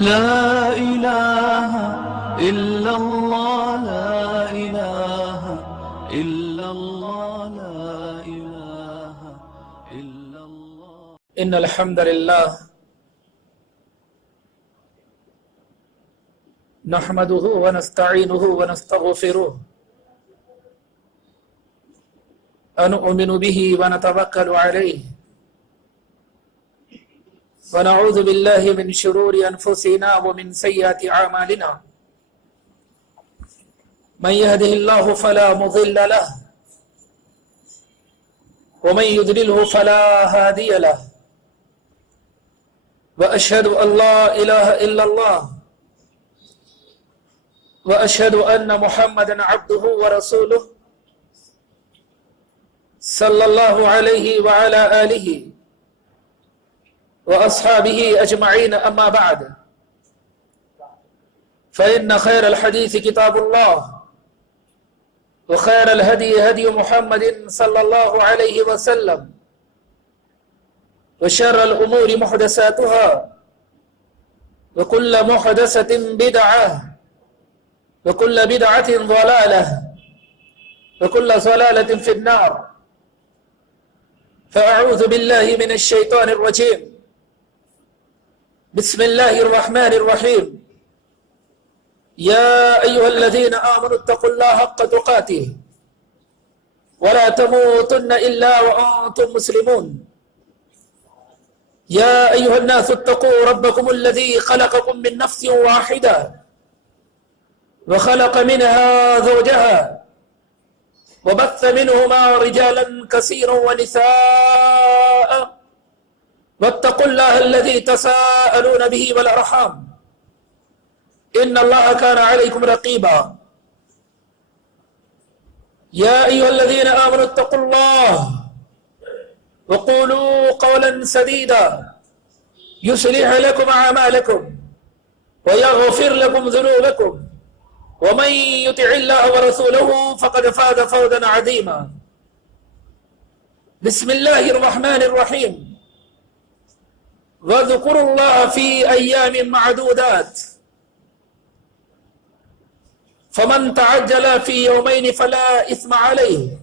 لا إله إلا الله لا إله إلا الله لا إله إلا الله. إن الحمد لله نحمده ونستعينه ونستغفره ونؤمن به ونتوكل عليه ونعوذ بالله من شرور أنفسنا ومن سيئات أعمالنا. من يهده الله فلا مضل له ومن يضلله فلا هادي له. وأشهد أن لا إله إلا الله وأشهد أن محمدا عبده ورسوله صلى الله عليه وعلى آله وأصحابه أجمعين. أما بعد، فإن خير الحديث كتاب الله وخير الهدي هدي محمد صلى الله عليه وسلم وشر الأمور محدثاتها وكل محدثة بدعة وكل بدعة ضلالة وكل ضلالة في النار. فأعوذ بالله من الشيطان الرجيم. بسم الله الرحمن الرحيم. يا أيها الذين آمنوا اتقوا الله حق تقاته ولا تموتن إلا وأنتم مسلمون. يا أيها الناس اتقوا ربكم الذي خلقكم من نفس واحدة وخلق منها زوجها وبث منهما رجالا كثيرا ونساء واتقوا الله الذي تساءلون به والأرحام إن الله كان عليكم رقيبا. يا أيها الذين آمنوا اتقوا الله وقولوا قولا سديدا يصلح لكم أعمالكم ويغفر لكم ذنوبكم ومن يطع الله ورسوله فقد فاز فوزا عظيما. بسم الله الرحمن الرحيم. واذكروا الله في أيام معدودات فمن تعجل في يومين فلا إثم عليه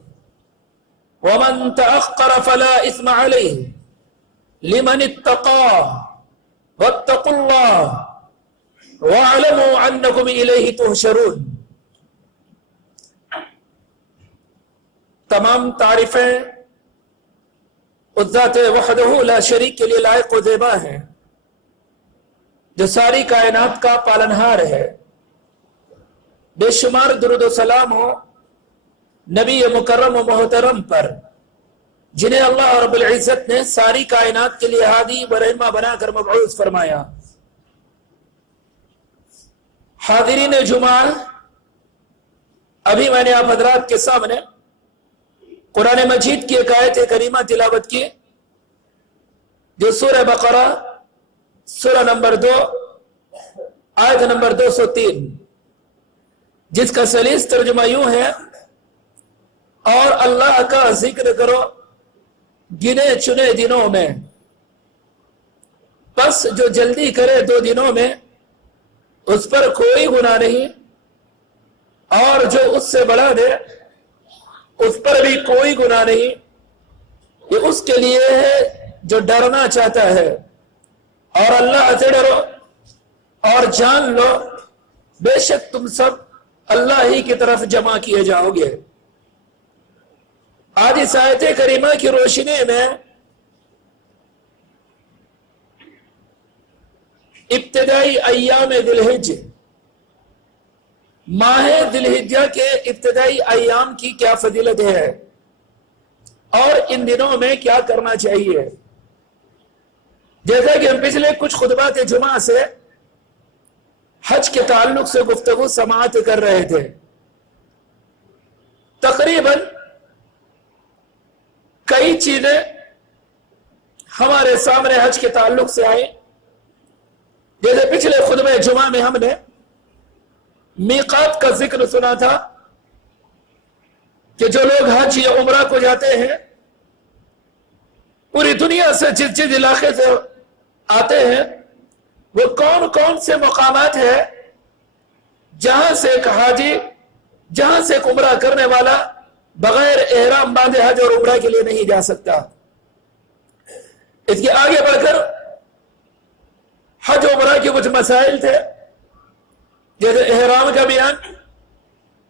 ومن تأخر فلا إثم عليه لمن اتقى واتقوا الله واعلموا أنكم إليه تحشرون. تمام تعریفیں اس ذات وحدہ لا شریک کے لیے لائق و زیبا ہیں جو ساری کائنات کا پالنہار ہے. بے شمار درود و سلام ہو نبی مکرم و محترم پر جنہیں اللہ رب العزت نے ساری کائنات کے لیے ہادی و رحمہ بنا کر مبعوث فرمایا. حاضرین جمعہ، ابھی میں نے آپ حضرات کے سامنے قرآن مجید کی ایک آیت کریمہ تلاوت کی جو سورہ بقرہ سورہ نمبر 2 آیت نمبر 203، جس کا سلیس ترجمہ یوں ہے: اور اللہ کا ذکر کرو گنے چنے دنوں میں، پس جو جلدی کرے 2 دنوں میں اس پر کوئی گناہ نہیں، اور جو اس سے بڑھا دے اس پر بھی کوئی گناہ نہیں. یہ اس کے لیے ہے جو ڈرنا چاہتا ہے. اور اللہ سے ڈرو اور جان لو بے شک تم سب اللہ ہی کی طرف جمع کیے جاؤ گے. آج اس آیت کریمہ کی روشنی میں ابتدائی ایام ذی الحجہ، ماہ ذی الحجہ کے ابتدائی ایام کی کیا فضیلت ہے اور ان دنوں میں کیا کرنا چاہیے. جیسا کہ ہم پچھلے کچھ خطبات جمعہ سے حج کے تعلق سے گفتگو سماعت کر رہے تھے، تقریباً کئی چیزیں ہمارے سامنے حج کے تعلق سے آئیں. جیسے پچھلے خطبہ جمعہ میں ہم نے میقات کا ذکر سنا تھا کہ جو لوگ حج یا عمرہ کو جاتے ہیں پوری دنیا سے جس علاقے سے آتے ہیں وہ کون کون سے مقامات ہیں جہاں سے ایک حاجی، جہاں سے ایک عمرہ کرنے والا بغیر احرام باندھے حج اور عمرہ کے لیے نہیں جا سکتا؟ اس کے آگے بڑھ کر حج عمرہ کے کچھ مسائل تھے، جیسے احرام کا بیان،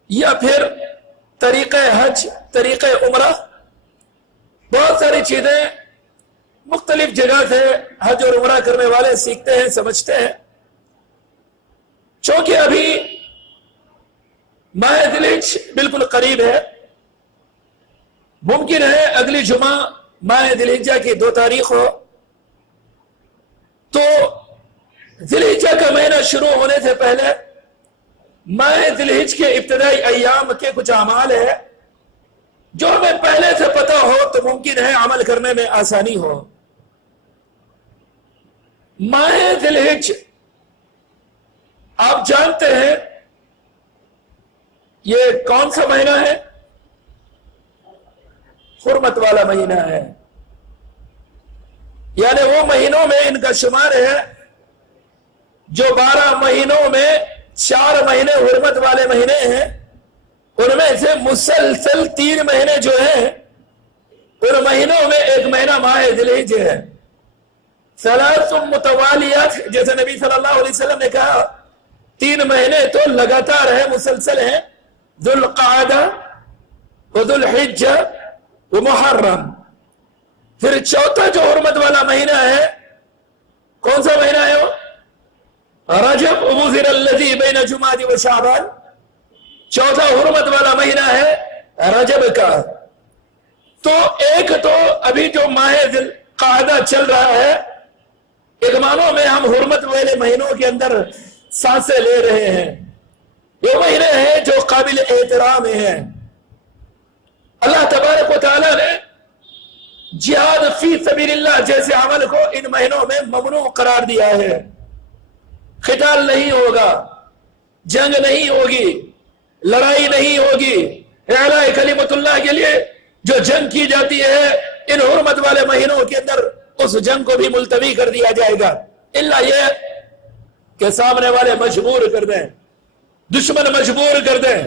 یا پھر طریقہ حج، طریقہ عمرہ، بہت ساری چیزیں مختلف جگہ سے حج اور عمرہ کرنے والے سیکھتے ہیں، سمجھتے ہیں۔ چونکہ ابھی ماہ ذی الحجہ بالکل قریب ہے، ممکن ہے اگلی جمعہ ماہ ذی الحجہ کی 2 تاریخ ہو، تو ذی الحجہ کا مہینہ شروع ہونے سے پہلے ماہ ذی الحجہ کے ابتدائی ایام کے کچھ اعمال ہے جو ہمیں پہلے سے پتہ ہو تو ممکن ہے عمل کرنے میں آسانی ہو۔ ماہ ذی الحجہ آپ جانتے ہیں یہ کون سا مہینہ ہے؟ حرمت والا مہینہ ہے، یعنی وہ مہینوں میں ان کا شمار ہے جو 12 مہینوں میں 4 مہینے حرمت والے مہینے ہیں، ان میں سے مسلسل 3 مہینے جو ہیں ان مہینوں میں ایک مہینہ ماہ ذی الحجہ ہے۔ 3 متوالیات، جیسے نبی صلی اللہ علیہ وسلم نے کہا 3 مہینے تو لگاتار ہیں، مسلسل ہیں، ذو القعدہ وذو الحجہ ومحرم۔ پھر چوتھا جو حرمت والا مہینہ ہے، کون سا مہینہ ہے وہ؟ رجب وذر الذی بین جمادی و شعبان، چوتھا حرمت والا مہینہ ہے رجب کا۔ تو ایک تو ابھی جو ماہ ذی القعدہ چل رہا ہے، ایک معنوں میں ہم حرمت والے مہینوں کے اندر سانسیں لے رہے ہیں، وہ مہینے ہیں جو قابل احترام ہیں۔ اللہ تبارک و تعالیٰ نے جہاد فی سبیل اللہ جیسے عمل کو ان مہینوں میں ممنوع قرار دیا ہے۔ قتال نہیں ہوگا، جنگ نہیں ہوگی، لڑائی نہیں ہوگی، اعلاء کلمت اللہ کے لیے جو جنگ کی جاتی ہے ان حرمت والے مہینوں کے اندر، اس جنگ کو بھی ملتوی کر دیا جائے گا، الا یہ کہ سامنے والے مجبور کر دیں، دشمن مجبور کر دیں،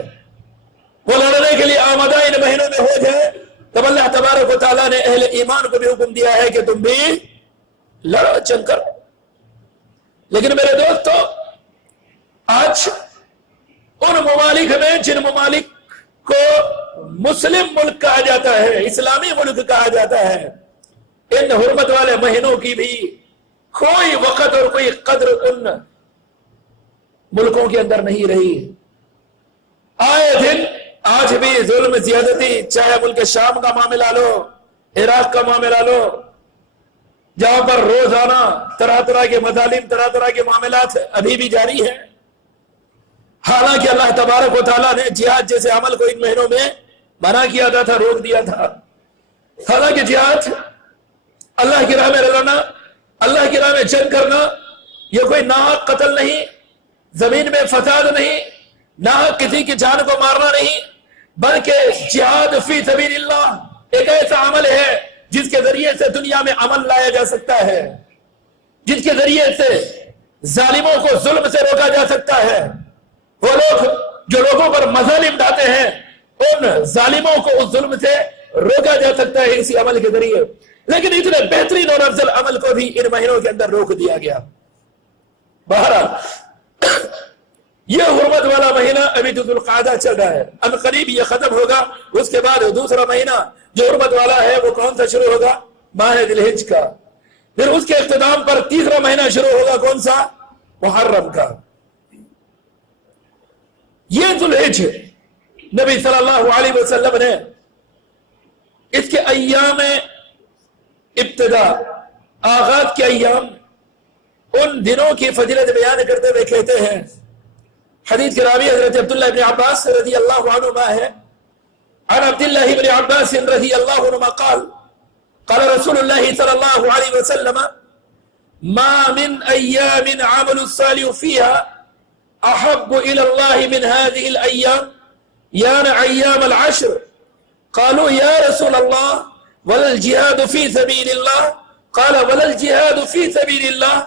وہ لڑنے کے لیے آمادہ ان مہینوں میں ہو جائے، تب اللہ تبارک و تعالیٰ نے اہل ایمان کو بھی حکم دیا ہے کہ تم بھی لڑو، جنگ کرو۔ لیکن میرے دوستو، آج ان ممالک میں جن ممالک کو مسلم ملک کہا جاتا ہے، اسلامی ملک کہا جاتا ہے، ان حرمت والے مہینوں کی بھی کوئی وقت اور کوئی قدر ان ملکوں کے اندر نہیں رہی۔ آئے دن آج بھی ظلم زیادتی، چاہے ملک شام کا معاملہ لو، عراق کا معاملہ لو، جہاں پر روزانہ طرح طرح کے مظالم، طرح طرح کے معاملات ابھی بھی جاری ہیں۔ حالانکہ اللہ تبارک و تعالیٰ نے جہاد جیسے عمل کو ان مہینوں میں منع کیا تھا، روک دیا تھا۔ حالانکہ جہاد، اللہ کی راہ میں لڑنا، اللہ کی راہ میں جنگ کرنا، یہ کوئی ناحق قتل نہیں، زمین میں فساد نہیں، ناحق کسی کی جان کو مارنا نہیں، بلکہ جہاد فی سبیل اللہ ایک ایسا عمل ہے جس کے ذریعے سے دنیا میں امن لایا جا سکتا ہے، جس کے ذریعے سے ظالموں کو ظلم سے روکا جا سکتا ہے۔ وہ لوگ جو لوگوں پر مظالم ڈھاتے ہیں، ان ظالموں کو اس ظلم سے روکا جا سکتا ہے اسی عمل کے ذریعے۔ لیکن اتنے بہترین اور افضل عمل کو بھی ان مہینوں کے اندر روک دیا گیا۔ بہرحال یہ حرمت والا مہینہ ابھی جو ذو القعدہ چل رہا ہے، اب قریب یہ ختم ہوگا، اس کے بعد دوسرا مہینہ جو حرمت والا ہے وہ کون سا شروع ہوگا؟ ماہ ذی الحجہ کا۔ پھر اس کے اختتام پر تیسرا مہینہ شروع ہوگا، کون سا؟ محرم کا۔ یہ ذو الحجہ نبی صلی اللہ علیہ وسلم نے اس کے ایام ابتدا، آغاز کے ایام، ان دنوں کی فضیلت بیان کرتے ہوئے کہتے ہیں، حدیث کے راوی حضرت عبداللہ ابن عباس رضی اللہ عنہما ہے، عن عبداللہ ابن عباس رضی اللہ عنہما قال قال رسول اللہ صلی اللہ علیہ وسلم ما من ایام عمل الصالح فيها احب الى الله من هذه الايام يعني ايام العشر قالوا يا رسول الله ولا الجهاد في سبيل الله قال ولا الجهاد في سبيل الله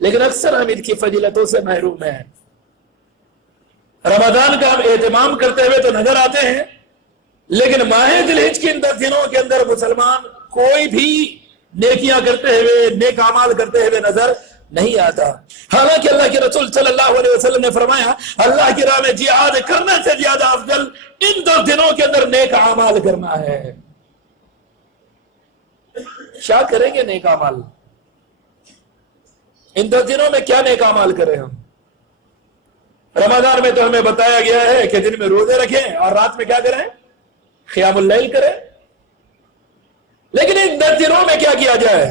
لیکن اکثر ہم ان کی فضیلتوں سے محروم ہیں. رمضان کا ہم اہتمام کرتے ہوئے تو نظر آتے ہیں، لیکن ماہ ذی الحجہ کے ان 10 دنوں کے اندر مسلمان کوئی بھی نیکیاں کرتے ہوئے، نیک اعمال کرتے ہوئے نظر نہیں آتا. حالانکہ اللہ کے رسول صلی اللہ علیہ وسلم نے فرمایا اللہ کی راہ میں جہاد کرنے سے زیادہ افضل ان 10 دنوں کے اندر نیک اعمال کرنا ہے. کیا کریں گے نیک اعمال؟ ان 10 دنوں میں کیا نیک اعمال کریں ہم؟ رمضان میں تو ہمیں بتایا گیا ہے کہ دن میں روزے رکھیں اور رات میں کیا کریں؟ قیام اللیل کریں. لیکن ان 10 دنوں میں کیا کیا جائے؟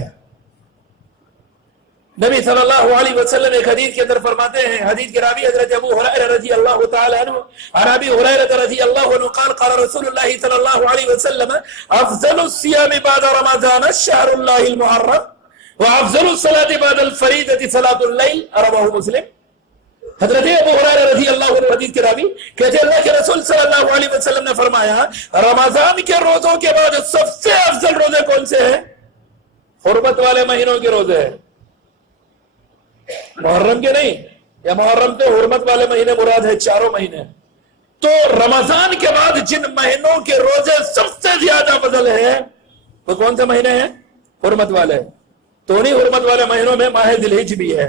نبی صلی اللہ علیہ وسلم ایک حدیث کے اندر فرماتے ہیں، حدیث کے راوی حضرت ابو ہریرہ رضی اللہ تعالی عنہ، عن ابی ہریرہ رضی اللہ عنہ قال قال رسول اللہ صلی اللہ علیہ وسلم افضل الصيام بعد رمضان الشهر الله المحرم وافضل الصلاة بعد الفریضة صلاة الليل، رواه مسلم. حضرت ابو ہریرہ رضی اللہ عنہ حدیث کے راوی کہتے ہیں اللہ کے رسول صلی اللہ علیہ وسلم نے فرمایا رمضان کے روزوں کے بعد سب سے افضل روزے کون سے ہیں؟ حرمت والے مہینوں کے روزے ہیں، محرم کے نہیں. یا محرم تو حرمت والے مہینے مراد ہے، چاروں مہینے. تو رمضان کے بعد جن مہینوں کے روزے سب سے زیادہ فضل ہیں وہ کون سے مہینے ہیں؟ حرمت والے. تو انہیں حرمت والے مہینوں میں ماہ ذی الحجہ بھی ہے.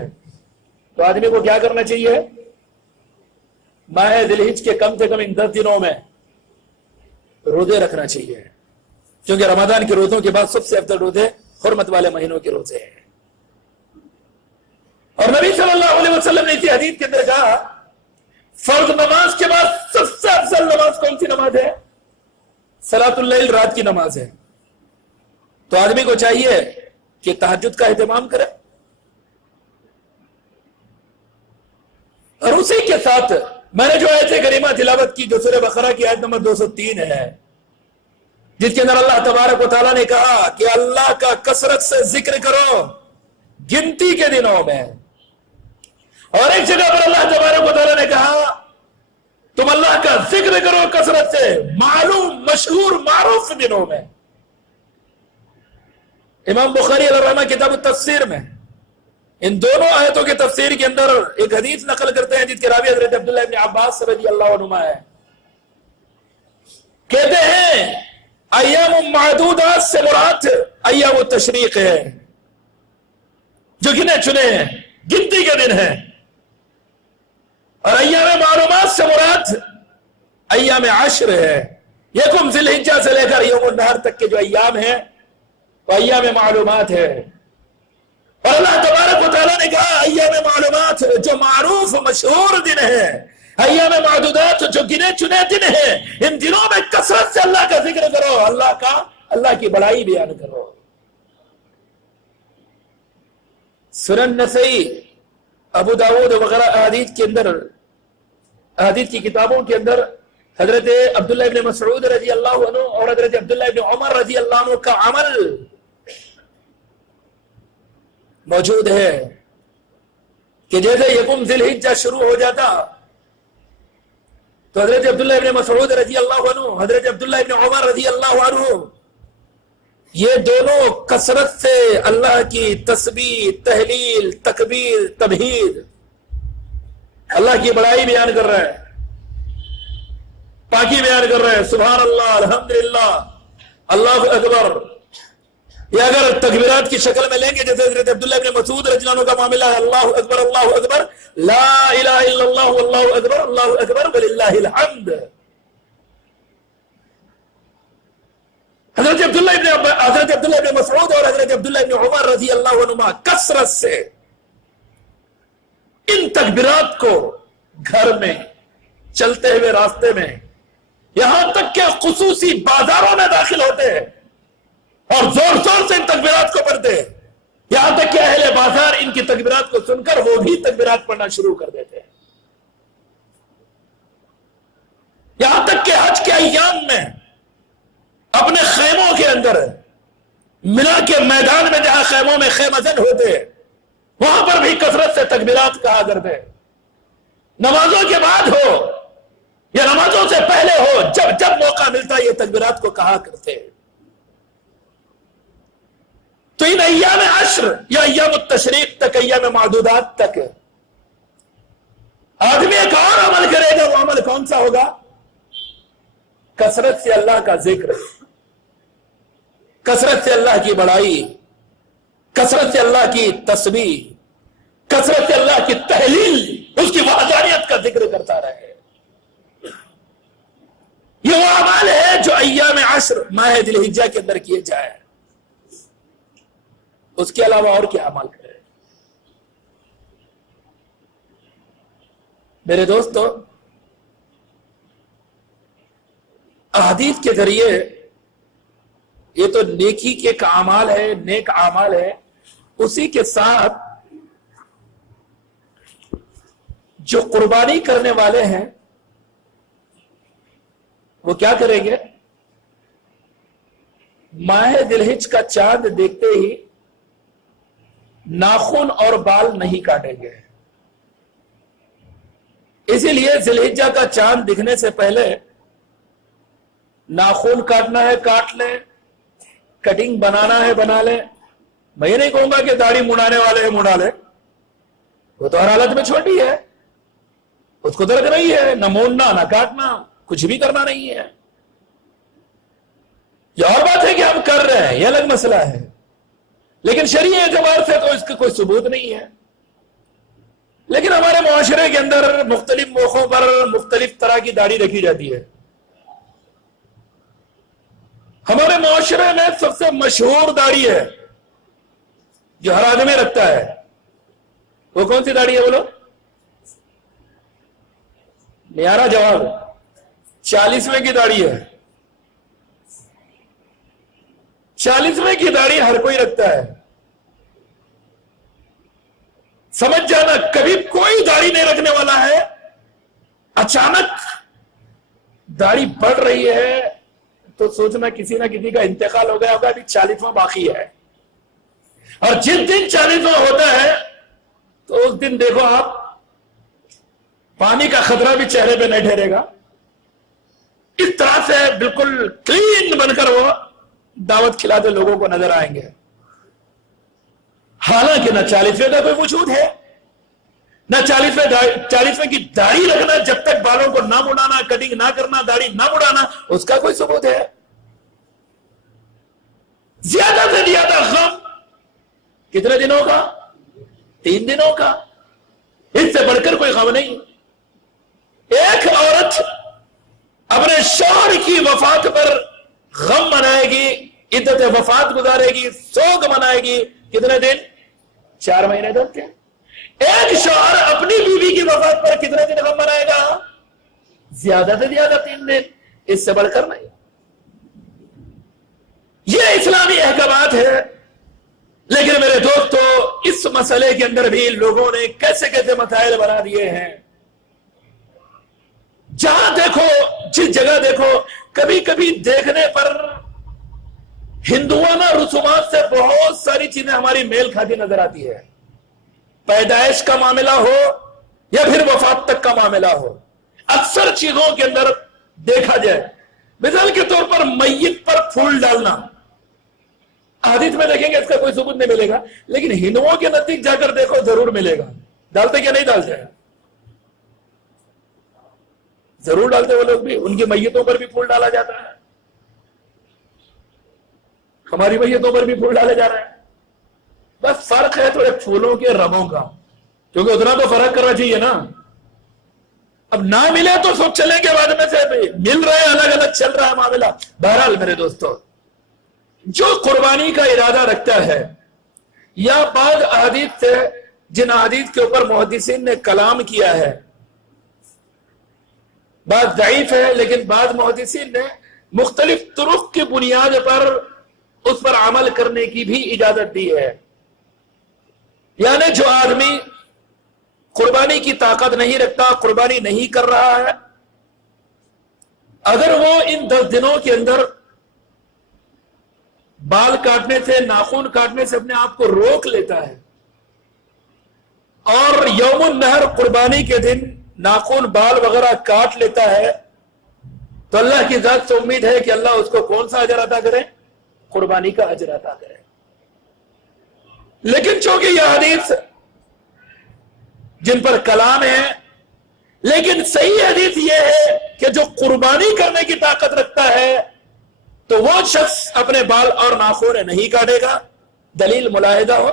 تو آدمی کو کیا کرنا چاہیے؟ ماہ ذی الحجہ کے کم سے کم ان 10 دنوں میں روزے رکھنا چاہیے، کیونکہ رمضان کے روزوں کے بعد سب سے افضل روزے حرمت والے مہینوں کے روزے ہیں. اور نبی صلی اللہ علیہ وسلم نے اسی حدیث کے اندر کہا فرض نماز کے بعد سب سے افضل نماز کون سی نماز ہے؟ صلاۃ اللیل، رات کی نماز ہے. تو آدمی کو چاہیے کہ تہجد کا اہتمام کرے. اور اسی کے ساتھ میں نے جو آیت کریمہ تلاوت کی جو سورہ بقرہ کی آیت نمبر 203 ہے، جس کے اندر اللہ تبارک و تعالیٰ نے کہا کہ اللہ کا کثرت سے ذکر کرو گنتی کے دنوں میں. اور ایک جگہ پر اللہ تبارک و تعالیٰ نے کہا تم اللہ کا ذکر کرو کثرت سے معلوم، مشہور، معروف دنوں میں. امام بخاری علیہ الرحمہ کتاب التفسیر میں ان دونوں آیتوں کے تفسیر کے اندر ایک حدیث نقل کرتے ہیں جس کے راوی حضرت عبداللہ ابن عباس رضی اللہ عنہما ہے. کہتے ہیں ایام معدودات سے مراد ایام التشریق ہے، جو گنے چنے ہیں، گنتی کے دن ہیں. اور ایام معلومات سے مراد ایام عشر ہے. یکم ذی الحجہ سے لے کر یوم النحر تک کے جو ایام ہیں وہ ایام معلومات ہے. اور اللہ تبارک و تعالیٰ نے کہا ایام معلومات جو معروف مشہور دن ہیں، ایام معدودات جو گنے چنے دن ہیں، ان دنوں میں کثرت سے اللہ کا ذکر کرو، اللہ کی بڑائی بیان کرو. سنن نسائی، ابو داود وغیرہ احادیث کی کتابوں کے اندر حضرت عبداللہ ابن مسعود رضی اللہ عنہ اور حضرت عبداللہ ابن عمر رضی اللہ عنہ کا عمل موجود ہے کہ جیسے یکم ذی الحجہ شروع ہو جاتا تو حضرت عبداللہ ابن مسعود رضی اللہ عنہ، حضرت عبداللہ ابن عمر رضی اللہ عنہ، یہ دونوں کثرت سے اللہ کی تسبیح، تحلیل، تکبیر، تمہید، اللہ کی بڑائی بیان کر رہے ہیں، پاکی بیان کر رہے ہیں، سبحان اللہ، الحمدللہ، اللہ اکبر. یہ اگر تکبیرات کی شکل میں لیں گے جیسے حضرت عبداللہ ابن مسعود رضی اللہ عنہ کا معاملہ ہے، اللہ اکبر، اللہ اکبر، لا الہ الا اللہ، اللہ اکبر، اللہ اکبر وللہ الحمد. حضرت عبداللہ ابن مسعود اور حضرت عبداللہ ابن عمر رضی اللہ عنہما کثرت سے ان تکبیرات کو گھر میں، چلتے ہوئے راستے میں، یہاں تک کہ خصوصی بازاروں میں داخل ہوتے ہیں اور زور زور سے ان تکبیرات کو پڑھتے ہیں، یہاں تک کہ اہل بازار ان کی تکبیرات کو سن کر وہ بھی تکبیرات پڑھنا شروع کر دیتے ہیں. یہاں تک کہ حج کے ایام میں اپنے خیموں کے اندر، منا کے میدان میں جہاں خیموں میں خیمہ زن ہوتے ہیں، وہاں پر بھی کثرت سے تکبیرات کہا کرتے ہیں. نمازوں کے بعد ہو یا نمازوں سے پہلے ہو، جب جب موقع ملتا یہ تکبیرات کو کہا کرتے ہیں. تو ان ایام عشر یا ایام التشریق تک، ایام معدودات تک آدمی ایک اور عمل کرے گا. وہ عمل کون سا ہوگا؟ کثرت سے اللہ کا ذکر، کثرت سے اللہ کی بڑائی، کثرت سے اللہ کی تسبیح، کثرت سے اللہ کی تحلیل، اس کی وحدانیت کا ذکر کرتا رہے. یہ وہ اعمال ہے جو ایام عشر ماہ ذی الحجہ کے اندر کیے جائے. اس کے علاوہ اور کیا عمل کرے؟ میرے دوستو، احادیث کے ذریعے یہ تو نیکی کے اعمال ہے، نیک اعمال ہے. اسی کے ساتھ جو قربانی کرنے والے ہیں وہ کیا کریں گے؟ ماہ ذی الحجہ کا چاند دیکھتے ہی ناخن اور بال نہیں کاٹیں گے. اسی لیے ذی الحجہ کا چاند دکھنے سے پہلے ناخن کاٹنا ہے کاٹ لیں، کٹنگ بنانا ہے بنا لیں. میں یہ نہیں کہوں گا کہ داڑھی مڑانے والے ہیں مڑا لیں، وہ تو ہر حالت میں چھوٹی ہے، اس کو درد نہیں ہے، نہ موڑنا نہ کاٹنا، کچھ بھی کرنا نہیں ہے. یہ اور بات ہے کہ ہم کر رہے ہیں، یہ الگ مسئلہ ہے، لیکن شرعی اعتبار سے تو اس کا کوئی ثبوت نہیں ہے. لیکن ہمارے معاشرے کے اندر مختلف موقعوں پر مختلف طرح کی داڑھی رکھی جاتی ہے. ہمارے معاشرے میں سب سے مشہور داڑھی ہے جو ہر آدمی رکھتا ہے، وہ کون سی داڑھی ہے بولو؟ نیارا جواب، 40ویں کی داڑھی ہے. 40ویں کی داڑھی ہر کوئی رکھتا ہے. سمجھ جانا، کبھی کوئی داڑھی نہیں رکھنے والا ہے، اچانک داڑھی بڑھ رہی ہے تو سوچنا کسی نہ کسی کا انتقال ہو گیا ہوگا، ابھی 40واں باقی ہے. اور جس دن 40واں ہوتا ہے تو اس دن دیکھو آپ، پانی کا خطرہ بھی چہرے پہ نہیں ٹھہرے گا. اس طرح سے بالکل کلین بن کر وہ دعوت کھلاتے لوگوں کو نظر آئیں گے. حالانکہ نہ 40ویں کا کوئی وجود ہے، نہ 40ویں کی داڑھی رکھنا، جب تک بالوں کو نہ مڑانا، کٹنگ نہ کرنا، داڑھی نہ مڑانا، اس کا کوئی ثبوت ہے. زیادہ سے زیادہ غم کتنے دنوں کا؟ 3 دنوں کا، اس سے بڑھ کر کوئی غم نہیں. ایک عورت اپنے شوہر کی وفات پر غم منائے گی، عدت وفات گزارے گی، سوگ منائے گی. کتنے دن؟ 4 مہینے تک. ایک شوہر اپنی بیوی کی وفات پر کتنے دن غم منائے گا؟ زیادہ سے زیادہ 3 دن، اس سے بڑھ کر نہیں. یہ اسلامی احکامات ہے. لیکن میرے دوستو، اس مسئلے کے اندر بھی لوگوں نے کیسے کیسے مسائل بنا دیے ہیں. جہاں دیکھو، جس جگہ دیکھو، کبھی کبھی دیکھنے پر ہندوانہ رسومات سے بہت ساری چیزیں ہماری میل کھاتی نظر آتی ہے. پیدائش کا معاملہ ہو یا پھر وفات تک کا معاملہ ہو، اکثر چیزوں کے اندر دیکھا جائے. مثال کے طور پر میت پر پھول ڈالنا، حدیث میں دیکھیں گے اس کا کوئی ثبوت نہیں ملے گا، لیکن ہندوؤں کے نزدیک جا کر دیکھو ضرور ملے گا. ڈالتے کیا نہیں ڈالتے؟ ضرور ڈالتے وہ لوگ بھی. ان کی میتوں پر بھی پھول ڈالا جاتا ہے، ہماری میتوں پر بھی پھول ڈالے جا رہے ہیں. بس فرق ہے تھوڑے پھولوں کے رنگوں کا، کیونکہ اتنا تو فرق کرنا چاہیے نا. اب نہ ملے تو سب چلیں گے بعد میں سے، مل رہے ہیں الگ الگ چل رہا ہے معاملہ. بہرحال میرے دوستو، جو قربانی کا ارادہ رکھتا ہے، یا بعض احادیث سے جن احادیث کے اوپر محدثین نے کلام کیا ہے، بعض ضعیف ہے لیکن بعض محدثین نے مختلف طرق کی بنیاد پر اس پر عمل کرنے کی بھی اجازت دی ہے. یعنی جو آدمی قربانی کی طاقت نہیں رکھتا، قربانی نہیں کر رہا ہے، اگر وہ ان 10 دنوں کے اندر بال کاٹنے سے، ناخن کاٹنے سے اپنے آپ کو روک لیتا ہے اور یوم النحر قربانی کے دن ناخن بال وغیرہ کاٹ لیتا ہے، تو اللہ کی ذات سے امید ہے کہ اللہ اس کو کون سا اجر عطا کرے؟ قربانی کا اجر عطا کرے. لیکن چونکہ یہ حدیث جن پر کلام ہے، لیکن صحیح حدیث یہ ہے کہ جو قربانی کرنے کی طاقت رکھتا ہے تو وہ شخص اپنے بال اور ناخن نہیں کاٹے گا۔ دلیل ملاحظہ ہو،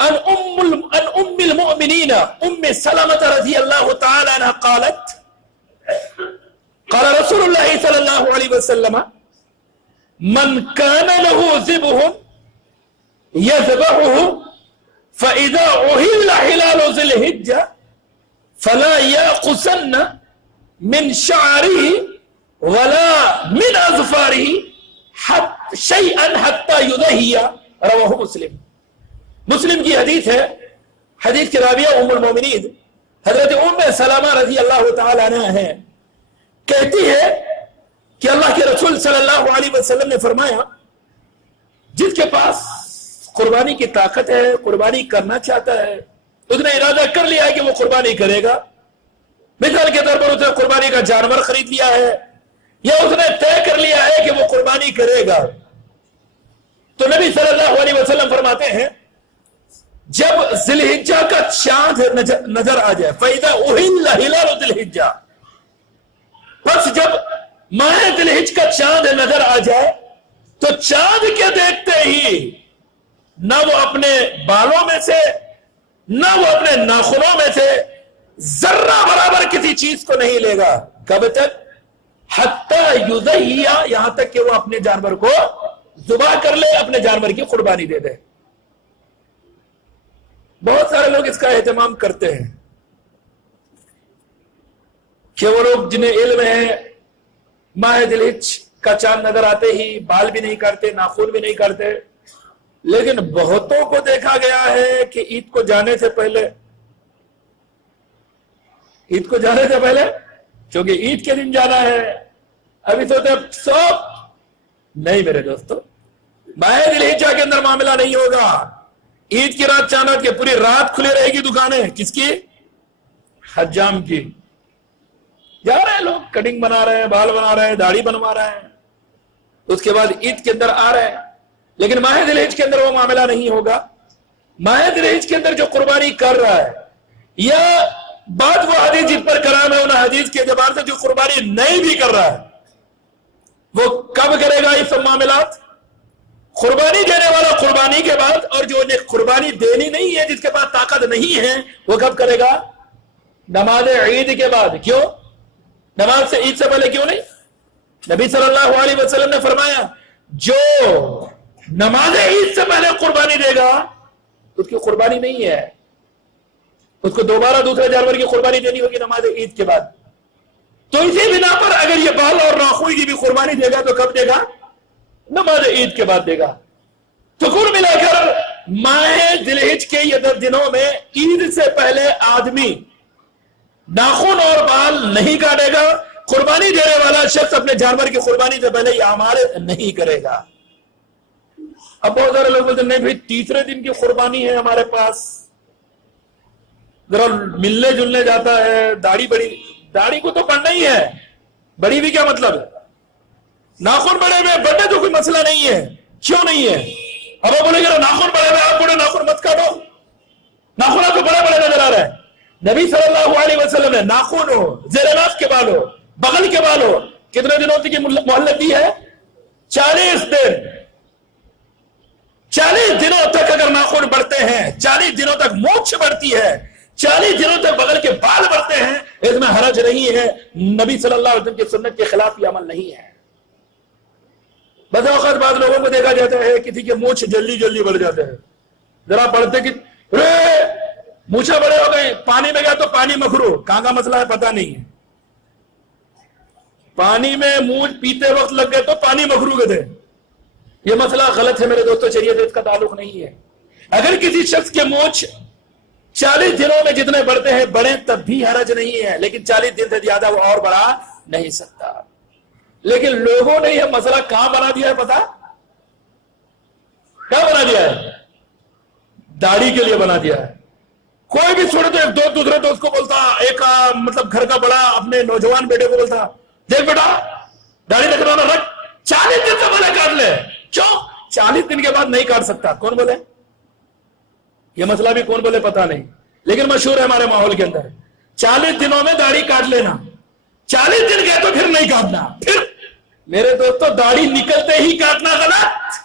ان ام المؤمنین ام سلمۃ رضی اللہ تعالی عنہ قالت قال رسول اللہ صلی اللہ علیہ وسلم من كان له ذبح يذبحه فإذا أهل هلال ذي الحجة فلا يقصن من شعره ولا من أظفاره شيئا حتى يضحي، رواه مسلم۔ مسلم کی حدیث ہے، حدیث کی راویہ ام المومنین حضرت ام سلمہ رضی اللہ تعالی عنہ ہے، کہتی ہے کہ اللہ کے رسول صلی اللہ علیہ وسلم نے فرمایا جس کے پاس قربانی کی طاقت ہے، قربانی کرنا چاہتا ہے، اس نے ارادہ کر لیا ہے کہ وہ قربانی کرے گا، مثال کے طور پر اس نے قربانی کا جانور خرید لیا ہے یا اس نے طے کر لیا ہے کہ وہ قربانی کرے گا، تو نبی صلی اللہ علیہ وسلم فرماتے ہیں جب ذی الحجہ کا چاند نظر آ جائے، فَإِذَا أُهِلَّ هِلَالُ ذِي الْحِجَّةِ، بس جب ماہ ذی الحجہ کا چاند نظر آ جائے تو چاند کے دیکھتے ہی نہ وہ اپنے بالوں میں سے نہ وہ اپنے ناخنوں میں سے ذرہ برابر کسی چیز کو نہیں لے گا، کب تک؟ حتی یضحی، یہاں تک کہ وہ اپنے جانور کو ذبح کر لے، اپنے جانور کی قربانی دے دے۔ بہت سارے لوگ اس کا اہتمام کرتے ہیں کہ وہ لوگ جنہیں علم ہے ماہ ذی الحجہ کا چاند نظر آتے ہی بال بھی نہیں کاٹتے، ناخن بھی نہیں کاٹتے، لیکن بہتوں کو دیکھا گیا ہے کہ عید کو جانے سے پہلے چونکہ عید کے دن جانا ہے، ابھی سوچتے سب نہیں میرے دوستو، ماہ ذی الحجہ کے اندر معاملہ نہیں ہوگا۔ عید کی رات چاند کے پوری رات کھلی رہے گی دکانیں، کس کی؟ حجام کی۔ جا رہے ہیں لوگ، کٹنگ بنا رہے ہیں، بال بنا رہے ہیں، داڑھی بنوا رہے ہیں، اس کے بعد عید کے اندر آ رہے ہیں، لیکن ماہ ذی الحجہ کے اندر وہ معاملہ نہیں ہوگا۔ ماہ ذی الحجہ کے اندر جو قربانی کر رہا ہے یا بعد وہ حدیث جس پر کلام ہے، ان حدیث کے اعتبار سے جو قربانی نہیں بھی کر رہا ہے وہ کب کرے گا؟ یہ سب معاملات قربانی دینے والا قربانی کے بعد، اور جو انہیں قربانی دینی نہیں ہے، جس کے پاس طاقت نہیں ہے، وہ کب کرے گا؟ نماز عید کے بعد۔ کیوں؟ نماز سے عید سے پہلے کیوں نہیں؟ نبی صلی اللہ علیہ وسلم نے فرمایا جو نماز عید سے پہلے قربانی دے گا اس کی قربانی نہیں ہے، اس کو دوبارہ دوسرے جانور کی قربانی دینی ہوگی نماز عید کے بعد۔ تو اسی بنا پر اگر یہ بال اور ناخن کی بھی قربانی دے گا تو کب دے گا؟ نماز عید کے بعد دے گا۔ تو کل ملا کر ماہ ذی الحجہ کے یہ 10 دنوں میں عید سے پہلے آدمی ناخن اور بال نہیں کاٹے گا، قربانی دینے والا شخص اپنے جانور کی قربانی سے پہلے یہ اعمال نہیں کرے گا۔ اب بہت سارے لوگ بولتے ہیں نہیں بھائی تیسرے دن کی قربانی ہے ہمارے پاس، ذرا ملنے جلنے جاتا ہے، داڑھی کو تو بڑھنا ہی ہے، بڑی بھی کیا مطلب ہے؟ ناخن بڑے میں بڑھنے تو کوئی مسئلہ نہیں ہے، کیوں نہیں ہے؟ اب آپ بولے گا ناخن بڑے میں، آپ بولے ناخن مت کاٹو، ناخن آپ کو بڑے بڑے نظر آ رہے ہیں۔ نبی صلی اللہ علیہ وسلم نے ناخن ہو، زیر ناف کے بال ہو، بغل کے بال ہو، کتنے دنوں تک مہلت دی ہے؟ 40 دن۔ 40 دنوں تک اگر ناخن بڑھتے ہیں، 40 دنوں تک مونچھ بڑھتی ہے، 40 دنوں تک بغل کے بال بڑھتے ہیں، اس میں حرج نہیں ہے، نبی صلی اللہ علیہ وسلم کی سنت کے خلاف یہ عمل نہیں ہے۔ بس اوقات بعض لوگوں کو دیکھا جاتا ہے کسی کے مونچھ جلدی بڑھ جاتے ہیں، ذرا بڑھتے کہ مونچھیں بڑے ہو گئے، پانی میں گیا تو پانی مکرو، کہاں کا مسئلہ ہے پتہ نہیں ہے، پانی میں مونچھ پیتے وقت لگ گئے تو پانی مکرو گئے تھے، یہ مسئلہ غلط ہے میرے دوستو، شریعت سے اس کا تعلق نہیں ہے۔ اگر کسی شخص کے مونچھ 40 دنوں میں جتنے بڑھتے ہیں بڑھیں تب بھی حرج نہیں ہے، لیکن 40 دن سے زیادہ وہ اور بڑھا نہیں سکتا۔ لیکن لوگوں نے یہ مسئلہ کہاں بنا دیا ہے پتا؟ کہاں بنا دیا ہے؟ داڑھی کے لیے بنا دیا ہے۔ کوئی بھی چھوڑے تو دوسرے دوست کو بولتا، ایک مطلب گھر کا بڑا اپنے نوجوان بیٹے کو بولتا دیکھ بیٹا داڑھی رکھ رہا رکھ، 40 دن سے پہلے کاٹ لے۔ کیوں 40 دن کے بعد نہیں کاٹ سکتا؟ کون بولے؟ یہ مسئلہ بھی کون بولے پتا نہیں، لیکن مشہور ہے ہمارے ماحول کے اندر، 40 دنوں میں داڑھی کاٹ لینا، 40 دن گئے تو پھر نہیں کاٹنا۔ پھر میرے دوستو داڑھی نکلتے ہی کاٹنا غلط۔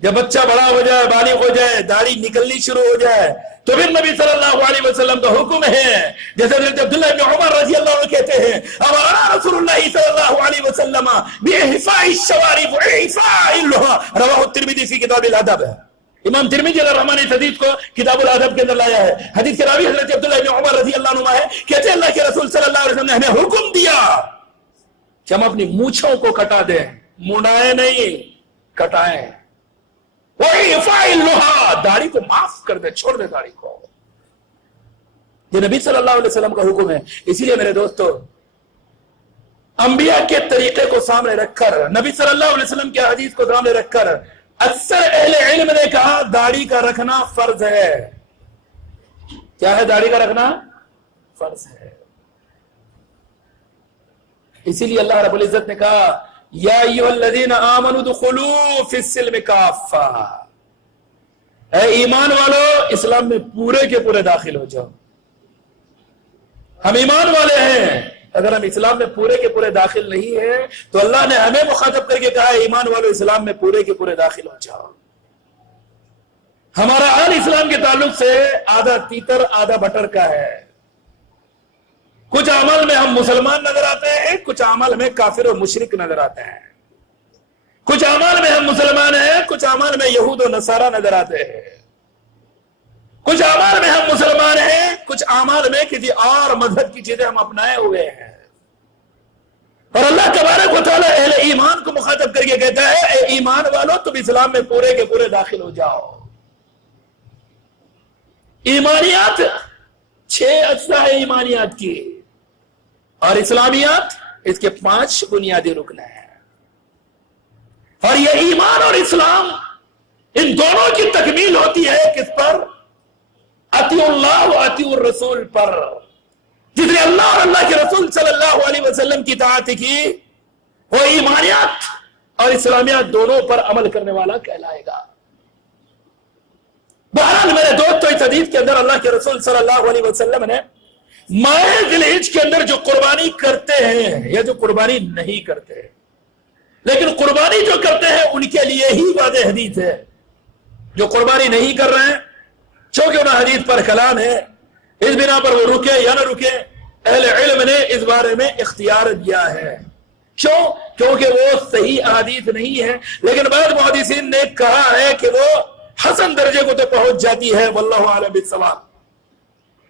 جب بچہ بڑا ہو جائے، بالغ ہو جائے، داڑھی نکلنی شروع ہو جائے تو پھر نبی صلی اللہ علیہ وسلم کا حکم ہے، جیسے حضرت عبداللہ بن عمر رضی اللہ عنہ کہتے ہیں، امرنا رسول اللہ صلی اللہ علیہ وسلم بإحفاء الشوارب وإعفاء اللحى، رواہ الترمذی فی کتاب الادب۔ امام ترمذی علیہ الرحمہ نے اس حدیث کو کتاب الادب کے اندر لایا ہے۔ حدیث کے راوی حضرت عبداللہ بن عمر رضی اللہ عنہ ہے، کہتے ہیں اللہ کے رسول صلی اللہ علیہ وسلم نے ہمیں حکم دیا کہ ہم اپنی مونچھوں کو کٹا دیں، منڈائیں نہیں، کٹائیں۔ وَإِعْفَاءِ اللُّحَىٰ، داڑھی کو معاف کر دے، چھوڑ دے داڑھی کو۔ یہ نبی صلی اللہ علیہ وسلم کا حکم ہے۔ اسی لیے میرے دوستو، انبیاء کے طریقے کو سامنے رکھ کر، نبی صلی اللہ علیہ وسلم کے حدیث کو سامنے رکھ کر اکثر اہل علم نے کہا داڑھی کا رکھنا فرض ہے۔ کیا ہے؟ داڑھی کا رکھنا فرض ہے۔ اسی لیے اللہ رب العزت نے کہا یا ایھا الذین آمنوا ادخلوا فی السلم کافہ، اے ایمان والو اسلام میں پورے کے پورے داخل ہو جاؤ۔ ہم ایمان والے ہیں، اگر ہم اسلام میں پورے کے پورے داخل نہیں ہیں تو اللہ نے ہمیں مخاطب کر کے کہا ہے ایمان والو اسلام میں پورے کے پورے داخل ہو جاؤ۔ ہمارا حال اسلام کے تعلق سے آدھا تیتر آدھا بٹر کا ہے۔ کچھ عمل میں ہم مسلمان نظر آتے ہیں، کچھ عمل میں کافر و مشرک نظر آتے ہیں، کچھ عمل میں ہم مسلمان ہیں، کچھ عمل میں یہود و نصارہ نظر آتے ہیں، کچھ اعمال میں ہم مسلمان ہیں، کچھ اعمال میں کسی اور مذہب کی چیزیں ہم اپنائے ہوئے ہیں۔ اور اللہ تبارک و تعالیٰ اہل ایمان کو مخاطب کر کے کہتا ہے اے ایمان والو تم اسلام میں پورے کے پورے داخل ہو جاؤ۔ ایمانیات 6 اجزاء ہے ایمانیات کی، اور اسلامیات اس کے 5 بنیادی رکن ہیں۔ اور یہ ایمان اور اسلام ان دونوں کی تکمیل ہوتی ہے کس پر؟ اطیعوا اللہ و اطیعوا الرسول پر۔ جس نے اللہ اور اللہ کے رسول صلی اللہ علیہ وسلم کی اطاعت کی وہ ایمانیات اور اسلامیات دونوں پر عمل کرنے والا کہلائے گا۔ بہرحال میرے دوستو، اس حدیث کے اندر اللہ کے رسول صلی اللہ علیہ وسلم نے ماہ ذی الحجہ کے اندر جو قربانی کرتے ہیں یا جو قربانی نہیں کرتے، لیکن قربانی جو کرتے ہیں ان کے لیے ہی واضح حدیث ہے۔ جو قربانی نہیں کر رہے ہیں چونکہ انہیں حدیث پر کلام ہے، اس بنا پر وہ رکے یا نہ رکے، اہل علم نے اس بارے میں اختیار دیا ہے۔ کیوں؟ کیونکہ وہ صحیح احادیث نہیں ہے، لیکن بعض محدثین نے کہا ہے کہ وہ حسن درجے کو تو پہنچ جاتی ہے، واللہ اعلم بالصواب۔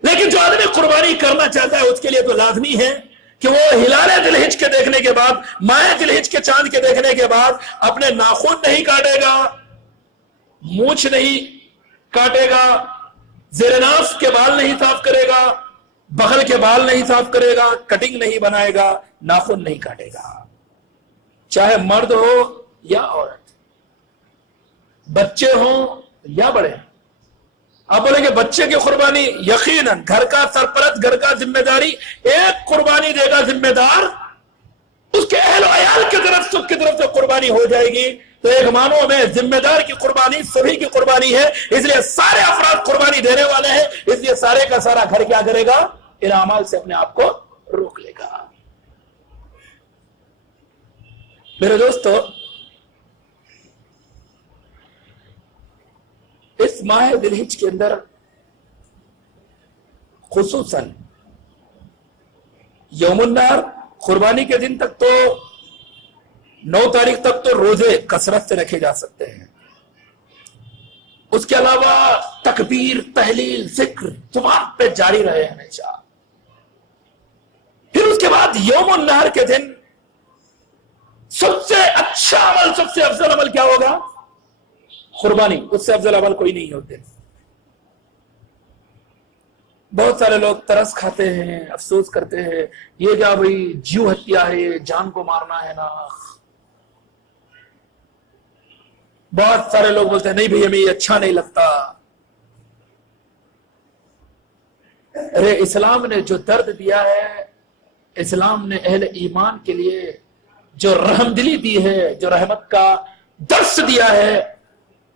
لیکن جو آدمی قربانی کرنا چاہتا ہے اس کے لیے تو لازمی ہے کہ وہ ہلال ذی الحجہ کے دیکھنے کے بعد، ماہ ذی الحجہ کے چاند کے دیکھنے کے بعد اپنے ناخن نہیں کاٹے گا، مونچھ نہیں کاٹے گا، زیر ناف کے بال نہیں صاف کرے گا، بغل کے بال نہیں صاف کرے گا، کٹنگ نہیں بنائے گا، ناخن نہیں کاٹے گا، چاہے مرد ہو یا عورت، بچے ہوں یا بڑے۔ آپ بولیں کہ بچے کی قربانی یقیناً گھر کا سرپرست، گھر کا ذمہ داری، ایک قربانی دے گا ذمہ دار، اس کے اہل و عیال کی طرف سب کی طرف سے قربانی ہو جائے گی، تو ایک معنوں میں ذمہ دار کی قربانی سبھی کی قربانی ہے، اس لیے سارے افراد قربانی دینے والے ہیں، اس لیے سارے کا سارا گھر کیا کرے گا؟ ان اعمال سے اپنے آپ کو روک لے گا۔ میرے دوستو، اس ماہ ذی الحجہ کے اندر خصوصاً یوم النحر قربانی کے دن تک تو 9 تاریخ تک تو روزے کثرت سے رکھے جا سکتے ہیں، اس کے علاوہ تکبیر، تحلیل، ذکر زبان پہ جاری رہے ہمیشہ۔ پھر اس کے بعد یوم النحر کے دن سب سے اچھا عمل، سب سے افضل عمل کیا ہوگا؟ قربانی۔ اس سے افضل عمل کوئی نہیں ہوتے۔ بہت سارے لوگ ترس کھاتے ہیں، افسوس کرتے ہیں، یہ کیا بھئی جیو ہتیا ہے، یہ جان کو مارنا ہے نا۔ بہت سارے لوگ بولتے ہیں نہیں بھئی ہمیں یہ اچھا نہیں لگتا۔ ارے اسلام نے جو درد دیا ہے، اسلام نے اہل ایمان کے لیے جو رحم دلی دی ہے، جو رحمت کا درس دیا ہے،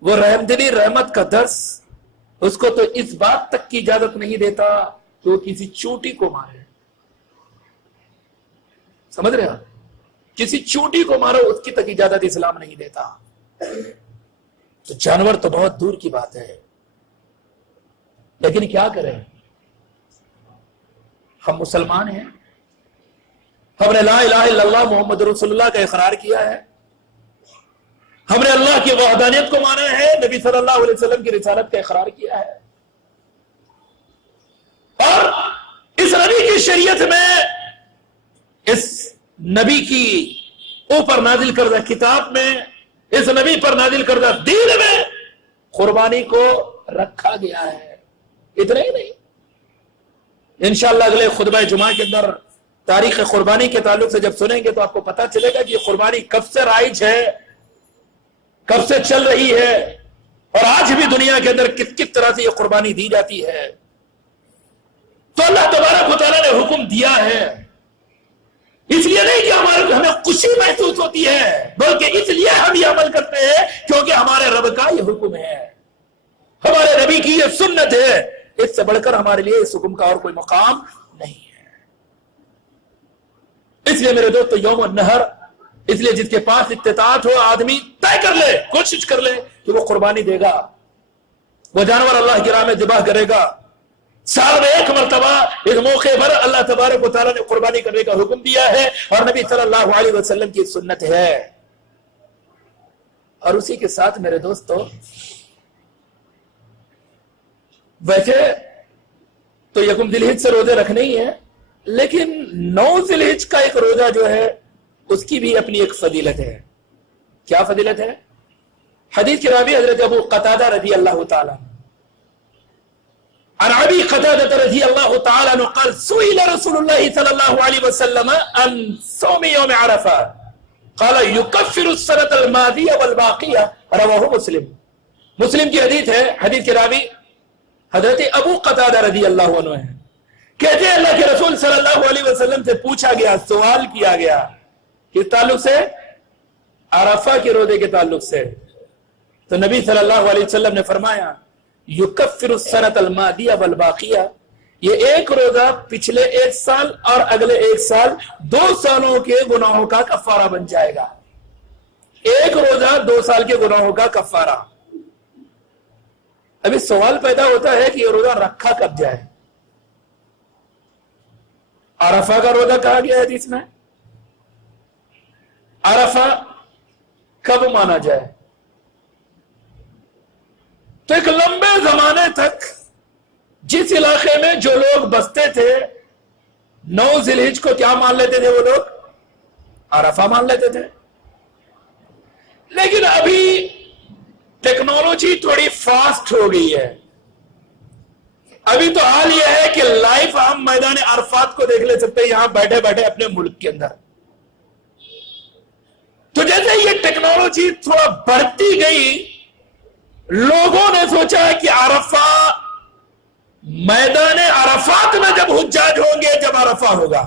وہ رحم دلی، رحمت کا درس اس کو تو اس بات تک کی اجازت نہیں دیتا کہ وہ کسی چونٹی کو مارے. سمجھ رہے آپ؟ کسی چونٹی کو مارو اس کی تک اجازت اسلام نہیں دیتا. تو جانور تو بہت دور کی بات ہے. لیکن کیا کریں، ہم مسلمان ہیں، ہم نے لا الہ الا اللہ محمد رسول اللہ کا اقرار کیا ہے، ہم نے اللہ کی وحدانیت کو مانا ہے، نبی صلی اللہ علیہ وسلم کی رسالت کا اقرار کیا ہے، اور اس نبی کی شریعت میں، اس نبی کی اوپر نازل کردہ کتاب میں، اس نبی پر نازل کردہ دین میں قربانی کو رکھا گیا ہے. اتنا ہی نہیں، انشاءاللہ اگلے خطبہ جمعہ کے اندر تاریخ قربانی کے تعلق سے جب سنیں گے تو آپ کو پتا چلے گا کہ یہ قربانی کب سے رائج ہے، کب سے چل رہی ہے، اور آج بھی دنیا کے اندر کس کس طرح سے یہ قربانی دی جاتی ہے. تو اللہ تبارک و تعالیٰ نے حکم دیا ہے، اس لیے نہیں کہ ہمیں خوشی محسوس ہوتی ہے، بلکہ اس لیے ہم یہ عمل کرتے ہیں کیونکہ ہمارے رب کا یہ حکم ہے، ہمارے نبی کی یہ سنت ہے. اس سے بڑھ کر ہمارے لیے اس حکم کا اور کوئی مقام نہیں ہے. اس لیے میرے دوستو، یوم النہر، اس لیے جس کے پاس استطاعت ہو آدمی طے کر لے، کوشش کر لے کہ وہ قربانی دے گا، وہ جانور اللہ کی راہ میں ذبح کرے گا. سال میں ایک مرتبہ اس موقع پر اللہ تبارک و تعالیٰ نے قربانی کرنے کا حکم دیا ہے، اور نبی صلی اللہ علیہ وسلم کی سنت ہے. اور اسی کے ساتھ میرے دوستو، ویسے تو یکم ذی الحج سے روزے رکھنے ہی ہیں، لیکن 9 ذی الحج کا ایک روزہ جو ہے اس کی بھی اپنی ایک فضیلت ہے. کیا فضیلت ہے؟ حدیث کے راوی حضرت ابو قتادہ رضی اللہ تعالی عن ابی قتادہ رضی اللہ تعالی عنہ قال سئل رسول اللہ صلی اللہ علیہ وسلم عن صوم یوم عرفہ قال یکفر السنة الماضیہ والباقیہ رواہ مسلم. مسلم کی حدیث ہے. حدیث کے راوی حضرت ابو قتادہ رضی اللہ عنہ ہیں. کہتے ہیں اللہ کے رسول صلی اللہ علیہ وسلم سے پوچھا گیا، سوال کیا گیا، کس تعلق سے؟ عرفہ کے روزے کے تعلق سے. تو نبی صلی اللہ علیہ وسلم نے فرمایا یکفر السنۃ الماضیہ والباقیہ، یہ ایک روزہ پچھلے 1 سال اور اگلے 1 سال 2 سالوں کے گناہوں کا کفارہ بن جائے گا. ایک روزہ 2 سال کے گناہوں کا کفارہ. ابھی سوال پیدا ہوتا ہے کہ یہ روزہ رکھا کب جائے؟ عرفہ کا روزہ کہا گیا ہے حدیث میں، عرفہ کب مانا جائے؟ تو ایک لمبے زمانے تک جس علاقے میں جو لوگ بستے تھے 9 ذی الحج کو کیا مان لیتے تھے؟ وہ لوگ عرفہ مان لیتے تھے. لیکن ابھی ٹیکنالوجی تھوڑی فاسٹ ہو گئی ہے. ابھی تو حال یہ ہے کہ لائیو ہم میدان عرفات کو دیکھ لے سکتے ہیں یہاں بیٹھے بیٹھے اپنے ملک کے اندر. تو جیسے یہ ٹیکنالوجی تھوڑا بڑھتی گئی، لوگوں نے سوچا کہ عرفہ، میدان عرفات میں جب حجاج ہوں گے جب عرفہ ہوگا،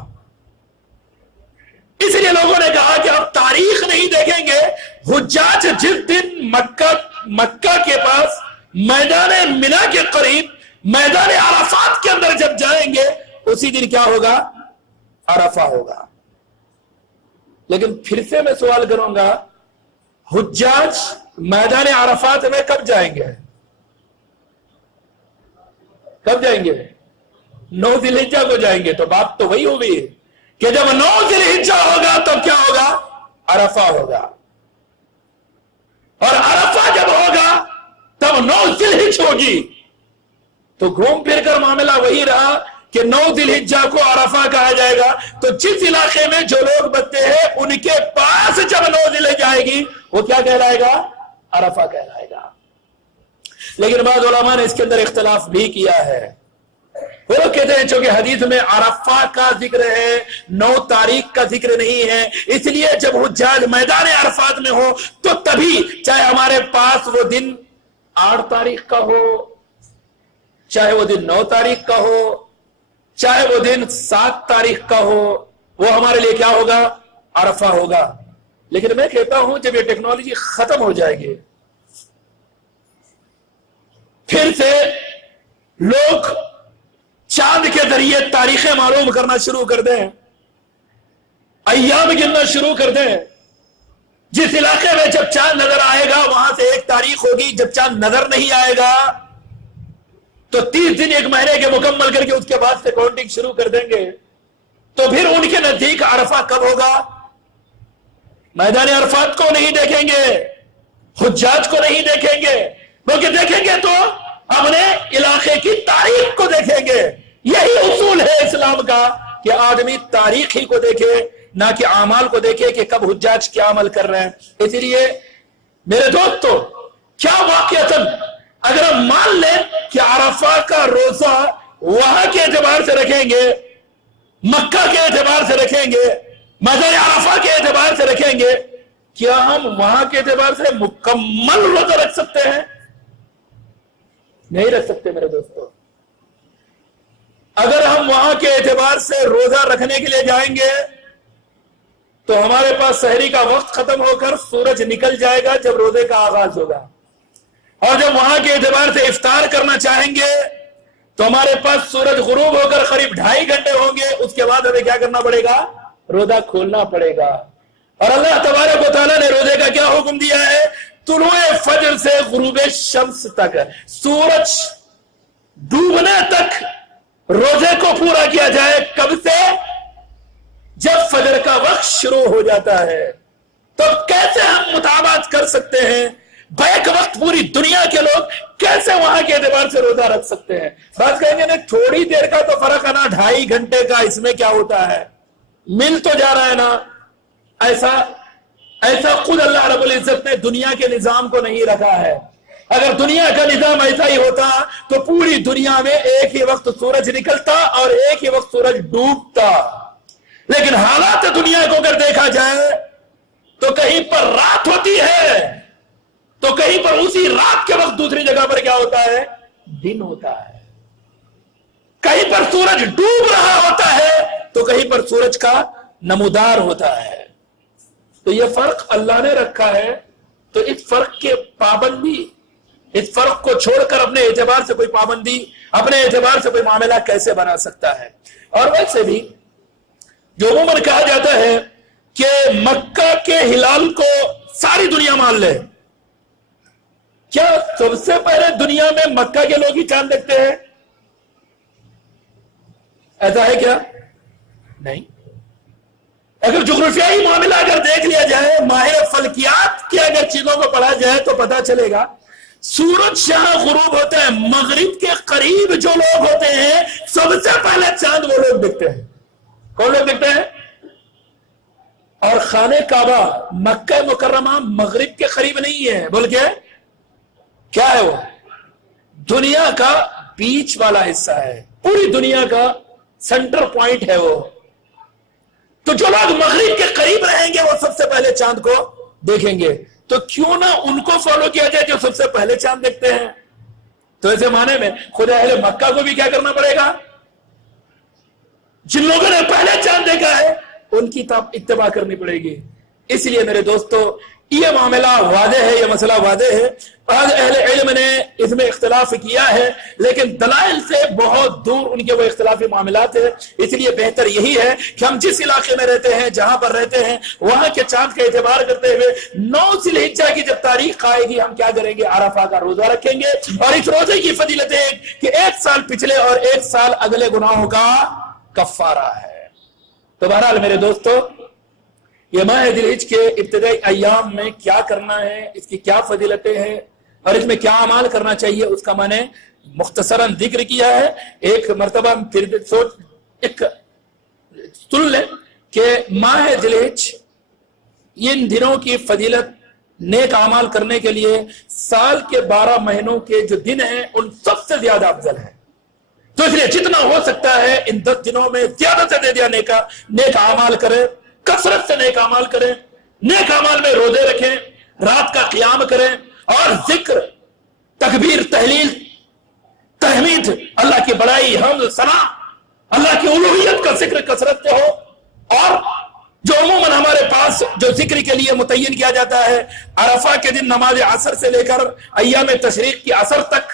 اس لیے لوگوں نے کہا کہ اب تاریخ نہیں دیکھیں گے، حجاج جس دن مکہ کے پاس میدان منا کے قریب میدان عرفات کے اندر جب جائیں گے اسی دن کیا ہوگا؟ عرفہ ہوگا. لیکن پھر سے میں سوال کروں گا، حجاج میدان عرفات میں کب جائیں گے؟ کب جائیں گے؟ 9 ذی الحجہ کو جائیں گے. تو بات تو وہی ہوگی کہ جب 9 ذی الحجہ ہوگا تب کیا ہوگا؟ عرفہ ہوگا. اور عرفہ جب ہوگا تب 9 ذی الحجہ ہوگی. تو گھوم پھر کر معاملہ وہی رہا کہ 9 ذی الحجہ کو عرفہ کہا جائے گا. تو جس علاقے میں جو لوگ بستے ہیں ان کے پاس جب 9 ذی الحجہ آئے گی وہ کیا کہلائے گا؟ عرفہ کہلائے گا. لیکن بعض علماء نے اس کے اندر اختلاف بھی کیا ہے. وہ لوگ کہتے ہیں چونکہ حدیث میں عرفہ کا ذکر ہے، 9 تاریخ کا ذکر نہیں ہے، اس لیے جب حجاج میدان عرفات میں ہو تو تبھی، چاہے ہمارے پاس وہ دن 8 تاریخ کا ہو، چاہے وہ دن 9 تاریخ کا ہو، چاہے وہ دن 7 تاریخ کا ہو، وہ ہمارے لیے کیا ہوگا؟ عرفہ ہوگا. لیکن میں کہتا ہوں جب یہ ٹیکنالوجی ختم ہو جائے گی، پھر سے لوگ چاند کے ذریعے تاریخیں معلوم کرنا شروع کر دیں، ایام گننا شروع کر دیں، جس علاقے میں جب چاند نظر آئے گا وہاں سے ایک تاریخ ہوگی، جب چاند نظر نہیں آئے گا تو 30 دن 1 مہینے کے مکمل کر کے اس کے بعد سے کاؤنٹنگ شروع کر دیں گے۔ تو پھر ان کے نزدیک عرفہ کب ہوگا؟ میدان عرفات کو نہیں دیکھیں گے، حجاج کو نہیں دیکھیں گے، بلکہ دیکھیں گے تو اپنے علاقے کی تاریخ کو دیکھیں گے۔ یہی اصول ہے اسلام کا کہ آدمی تاریخ ہی کو دیکھے، نہ کہ اعمال کو دیکھے کہ کب حجاج کیا عمل کر رہے ہیں۔ اسی لیے میرے دوستو، کیا واقعتاً اگر ہم مان لیں کہ عرفہ کا روزہ وہاں کے اعتبار سے رکھیں گے، مکہ کے اعتبار سے رکھیں گے، میدان عرفہ کے اعتبار سے رکھیں گے، کیا ہم وہاں کے اعتبار سے مکمل روزہ رکھ سکتے ہیں؟ نہیں رکھ سکتے میرے دوستو۔ اگر ہم وہاں کے اعتبار سے روزہ رکھنے کے لیے جائیں گے تو ہمارے پاس سحری کا وقت ختم ہو کر سورج نکل جائے گا جب روزے کا آغاز ہوگا، اور جب وہاں کے اعتبار سے افطار کرنا چاہیں گے تو ہمارے پاس سورج غروب ہو کر قریب 2.5 گھنٹے ہوں گے، اس کے بعد ہمیں کیا کرنا پڑے گا؟ روزہ کھولنا پڑے گا۔ اور اللہ تبارک و تعالیٰ نے روزے کا کیا حکم دیا ہے؟ طلوع فجر سے غروب شمس تک، سورج ڈوبنے تک روزے کو پورا کیا جائے۔ کب سے؟ جب فجر کا وقت شروع ہو جاتا ہے۔ تو کیسے ہم مطابقت کر سکتے ہیں؟ بیک وقت پوری دنیا کے لوگ کیسے وہاں کے اعتبار سے روزہ رکھ سکتے ہیں؟ بات کہیں گے نا تھوڑی دیر کا تو فرق ہے نا، 2.5 گھنٹے کا، اس میں کیا ہوتا ہے؟ مل تو جا رہا ہے نا۔ ایسا خود اللہ رب العزت نے دنیا کے نظام کو نہیں رکھا ہے۔ اگر دنیا کا نظام ایسا ہی ہوتا تو پوری دنیا میں ایک ہی وقت سورج نکلتا اور ایک ہی وقت سورج ڈوبتا، لیکن حالات دنیا کو اگر دیکھا جائے تو کہیں پر رات ہوتی ہے تو کہیں پر اسی رات کے وقت دوسری جگہ پر کیا ہوتا ہے؟ دن ہوتا ہے۔ کہیں پر سورج ڈوب رہا ہوتا ہے تو کہیں پر سورج کا نمودار ہوتا ہے۔ تو یہ فرق اللہ نے رکھا ہے، تو اس فرق کے پابندی، اس فرق کو چھوڑ کر اپنے اعتبار سے کوئی پابندی، اپنے اعتبار سے کوئی معاملہ کیسے بنا سکتا ہے؟ اور ویسے بھی جو عموماً کہا جاتا ہے کہ مکہ کے ہلال کو ساری دنیا مان لے، کیا سب سے پہلے دنیا میں مکہ کے لوگ ہی چاند دیکھتے ہیں؟ ایسا ہے کیا؟ نہیں۔ اگر جغرافیائی معاملہ اگر دیکھ لیا جائے، ماہر فلکیات کی اگر چیزوں کو پڑھا جائے تو پتا چلے گا سورج جہاں غروب ہوتا ہے، مغرب کے قریب جو لوگ ہوتے ہیں سب سے پہلے چاند وہ لوگ دیکھتے ہیں۔ کون لوگ دیکھتے ہیں؟ اور خانہ کعبہ مکہ مکرمہ مغرب کے قریب نہیں ہے، بلکہ کیا ہے؟ وہ دنیا کا بیچ والا حصہ ہے، پوری دنیا کا سینٹر پوائنٹ ہے وہ۔ تو جو لوگ مغرب کے قریب رہیں گے وہ سب سے پہلے چاند کو دیکھیں گے، تو کیوں نہ ان کو فالو کیا جائے جو سب سے پہلے چاند دیکھتے ہیں؟ تو ایسے معنی میں خود اہل مکہ کو بھی کیا کرنا پڑے گا؟ جن لوگوں نے پہلے چاند دیکھا ہے ان کی اتباع کرنی پڑے گی۔ اس لیے میرے دوستو یہ معاملہ واضح ہے، یہ مسئلہ واضح ہے۔ بعض اہل علم نے اس میں اختلاف کیا ہے، لیکن دلائل سے بہت دور ان کے وہ اختلافی معاملات ہیں۔ اس لیے بہتر یہی ہے کہ ہم جس علاقے میں رہتے ہیں، جہاں پر رہتے ہیں، وہاں کے چاند کا اعتبار کرتے ہوئے 9 ذی الحجہ کی جب تاریخ آئے گی ہم کیا کریں گے؟ عرفہ کا روزہ رکھیں گے۔ اور اس روزے کی فضیلت ہے کہ 1 سال پچھلے اور 1 سال اگلے گناہوں کا کفارہ ہے۔ تو بہرحال میرے دوستو، یہ ماہ ذی الحجہ کے ابتدائی ایام میں کیا کرنا ہے، اس کی کیا فضیلتیں ہیں اور اس میں کیا اعمال کرنا چاہیے، اس کا میں نے مختصراً ذکر کیا ہے۔ ایک مرتبہ پھر سن لیں کہ ماہ ذی الحجہ ان دنوں کی فضیلت نیک اعمال کرنے کے لیے سال کے 12 مہینوں کے جو دن ہیں ان سب سے زیادہ افضل ہیں۔ تو اس لیے جتنا ہو سکتا ہے ان 10 دنوں میں زیادہ سے زیادہ نیک اعمال کریں، کثرت سے نیک اعمال کریں، نیک اعمال میں روزے رکھیں، رات کا قیام کریں، اور ذکر، تکبیر، تحلیل، تحمید، اللہ کی بڑائی، حمد، ثنا، اللہ کی الوہیت کا ذکر کثرت سے ہو۔ اور جو عموماً ہمارے پاس جو ذکر کے لیے متعین کیا جاتا ہے، عرفہ کے دن نماز عصر سے لے کر ایام تشریق کی عصر تک،